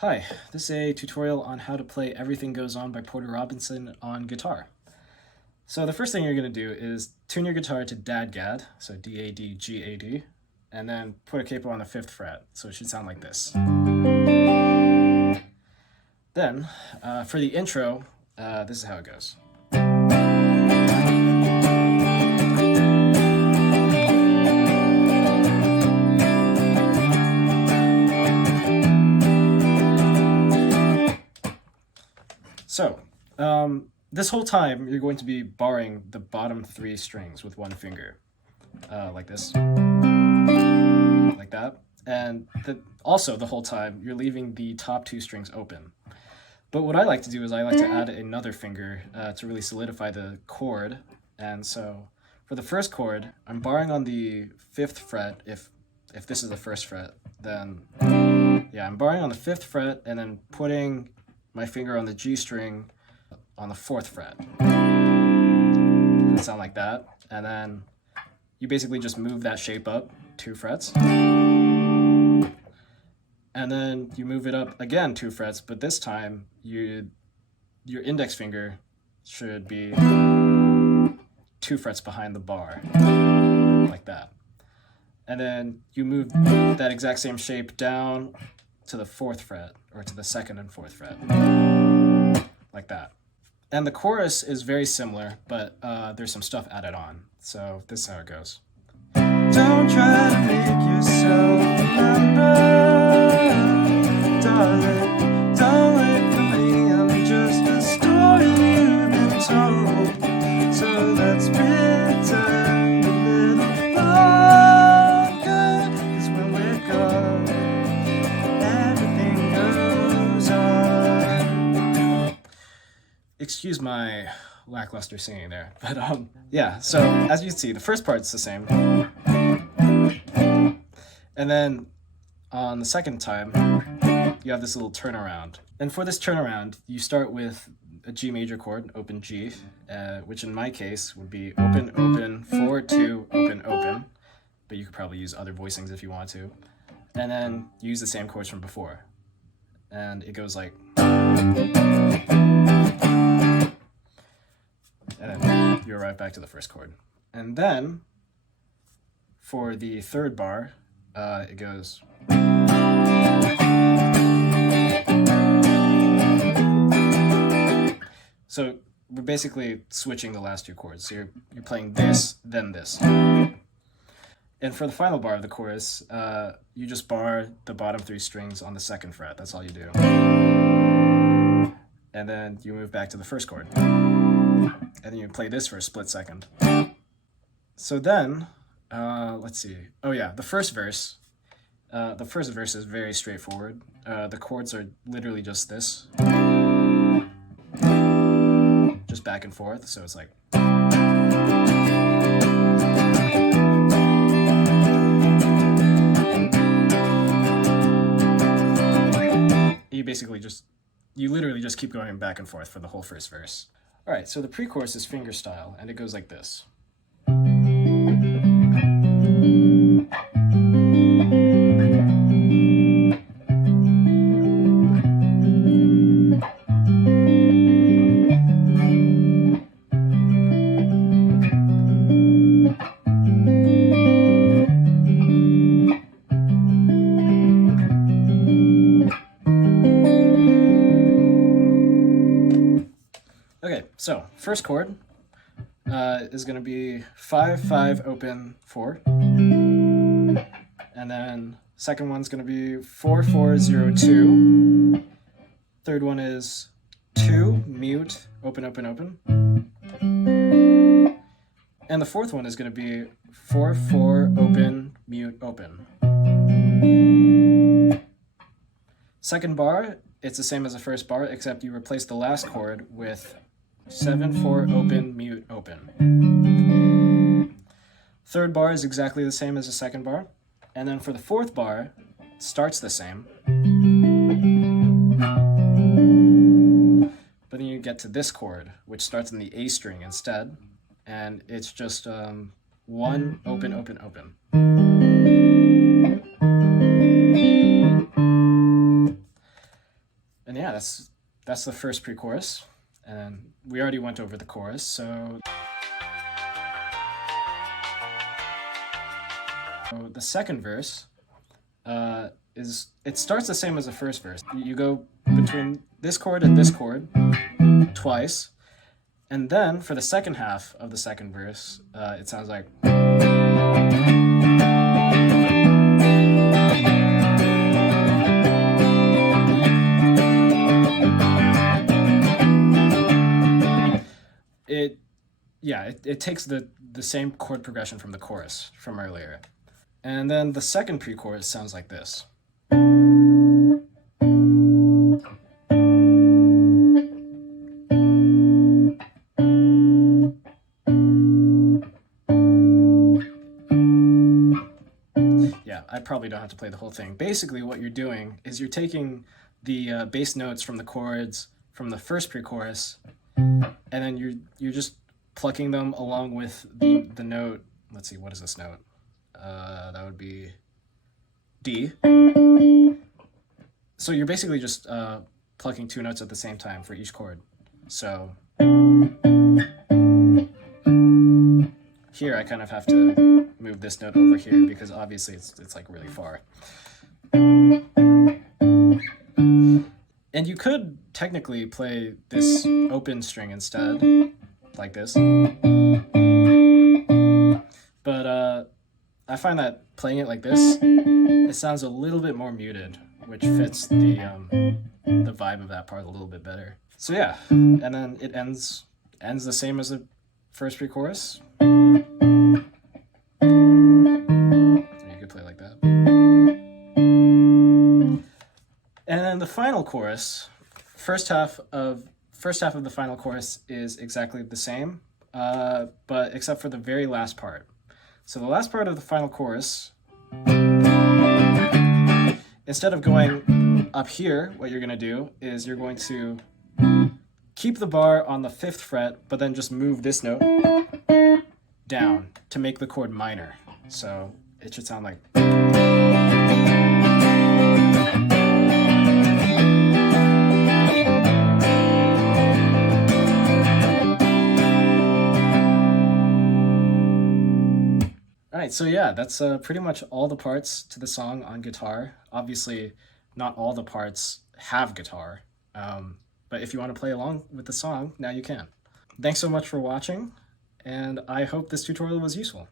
Hi, this is a tutorial on how to play Everything Goes On by Porter Robinson on guitar. So the first thing you're going to do is tune your guitar to DADGAD, so D-A-D-G-A-D, and then put a capo on the 5th fret, so it should sound like this. Then, for the intro, this is how it goes. So, this whole time you're going to be barring the bottom 3 strings with one finger, like this, like that, and also the whole time you're leaving the top 2 strings open. But what I like to do is I like to add another finger to really solidify the chord, and so for the first chord, I'm barring on the 5th fret. If this is the 1st fret, then yeah, I'm barring on the 5th fret and then putting my finger on the G string on the 4th fret. It'll sound like that. And then you basically just move that shape up 2 frets. And then you move it up again 2 frets, but this time your index finger should be 2 frets behind the bar, like that. And then you move that exact same shape down to the 4th fret, or to the 2nd and 4th fret, like that. And the chorus is very similar, but there's some stuff added on. So this is how it goes. Don't try to make yourself remember, darling. Don't wait for me, I'm just a story you've been told. So let's pretend a little longer, 'cause when we're gone, everything goes on. Excuse my lackluster singing there, but yeah, so as you see, the first part's the same. And then on the second time, you have this little turnaround. And for this turnaround, you start with a G major chord, open G, which in my case would be open, open, 4, 2, open, open. But you could probably use other voicings if you want to. And then use the same chords from before. And it goes like... And then you arrive back to the first chord. And then, for the 3rd bar, it goes... So we're basically switching the last 2 chords. So you're playing this, then this. And for the final bar of the chorus, you just bar the bottom 3 strings on the 2nd fret. That's all you do. And then you move back to the 1st chord. And then you play this for a split second. So then, let's see. Oh yeah, the first verse. The first verse is very straightforward. The chords are literally just this. Just back and forth, so it's like... You literally just keep going back and forth for the whole first verse. All right, so the pre-chorus is finger style, and it goes like this. Okay, so first chord is going to be 5, 5, open, 4. And then second one's going to be 4, 4, 0, 2. Third one is 2, mute, open, open, open. And the fourth one is going to be 4, 4, open, mute, open. Second bar, it's the same as the first bar, except you replace the last chord with 7, 4, open, mute, open. Third bar is exactly the same as the second bar. And then for the 4th bar, it starts the same. But then you get to this chord, which starts in the A string instead. And it's just 1, open, open, open. And yeah, that's the first pre-chorus, and we already went over the chorus, so the second verse it starts the same as the first verse. You go between this chord and this chord twice, and then for the second half of the second verse, it sounds like. It takes the same chord progression from the chorus from earlier. And then the second pre-chorus sounds like this. Yeah, I probably don't have to play the whole thing. Basically, what you're doing is you're taking the bass notes from the chords from the first pre-chorus, and then you're just plucking them along with the note. Let's see, what is this note? That would be D. So you're basically just plucking two notes at the same time for each chord. So here I kind of have to move this note over here because obviously it's like really far. And you could technically play this open string instead, like this. But I find that playing it like this, it sounds a little bit more muted, which fits the vibe of that part a little bit better. So yeah, and then it ends the same as the first pre-chorus. So you could play like that. And then the final chorus, first half of the final chorus is exactly the same, but except for the very last part. So the last part of the final chorus, instead of going up here, what you're going to do is you're going to keep the bar on the 5th fret, but then just move this note down to make the chord minor. So it should sound like. Alright, so yeah, that's pretty much all the parts to the song on guitar. Obviously, not all the parts have guitar, but if you want to play along with the song, now you can. Thanks so much for watching, and I hope this tutorial was useful.